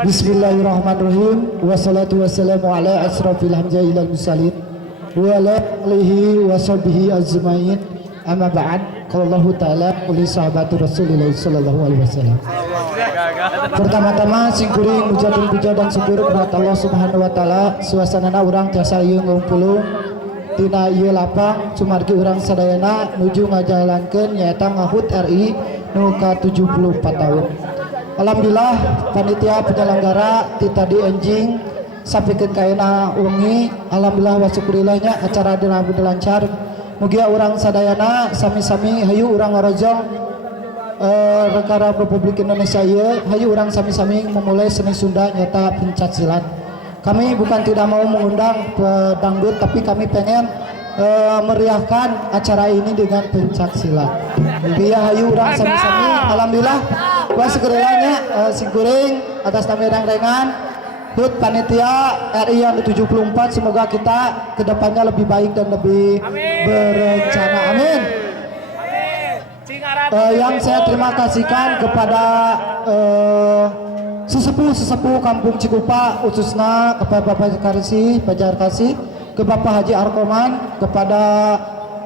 Bismillahirrahmanirrahim. Wassalatu wassalamu ala asrafil hamzah ilal musalin wa ala alihi wa sahbihi azmain. Amma ba'd. Qala Allah Ta'ala li sahabati Rasulillah sallallahu alaihi wasallam. Pertama-tama singkuring ucapan puja dan syukur kepada Allah Subhanahu wa taala. Suasanana urang tiasa ieu ngumpulung tina ieu lapang sumargi urang sadayana nuju ngajalankeun nyaeta ngahut RI nu ka-74 tahun. Alhamdulillah panitia penyelenggara ti tadi enjing sampikeun kaena wengi. Alhamdulillah wa syukurilahnya acara lancar. Mugia urang sadayana sami-sami hayu urang ngarojong negara Republik Indonesia ieu hayu urang sami-sami memulai seni Sunda nyata pencak silat. Kami bukan tidak mau mengundang pedangdut, tapi kami pengen meriahkan acara ini dengan pencak silat. Mugia hayu urang sami-sami. Alhamdulillah wa syukurilahnya singkuring atas nama reng-rengan HUT panitia RI yang ke-74, semoga kita kedepannya lebih baik dan lebih berencana. Amin. Yang saya terima kasihkan kepada sesepuh Kampung Cikupa, khususnya kepada Bapak Karisi, Pajar Kasih, ke Bapak Haji Arkoman, kepada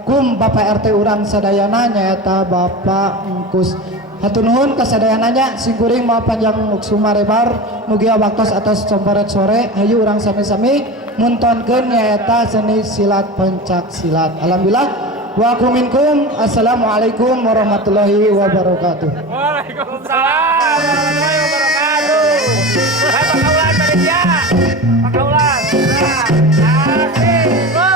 kum Bapak RT urang sadayana nyaeta Bapak Engkus. Hatur nuhun kasadayananya singkuring mau panjang sumarebar mugia waktos atas comporet sore hayu urang sami-sami muntonkeun nyaeta seni silat pencak silat. Alhamdulillah wa minkum. Assalamualaikum warahmatullahi wabarakatuh. Waalaikumsalam warahmatullahi wabarakatuh. Pakaulan panitia. Pakaulan. Asik.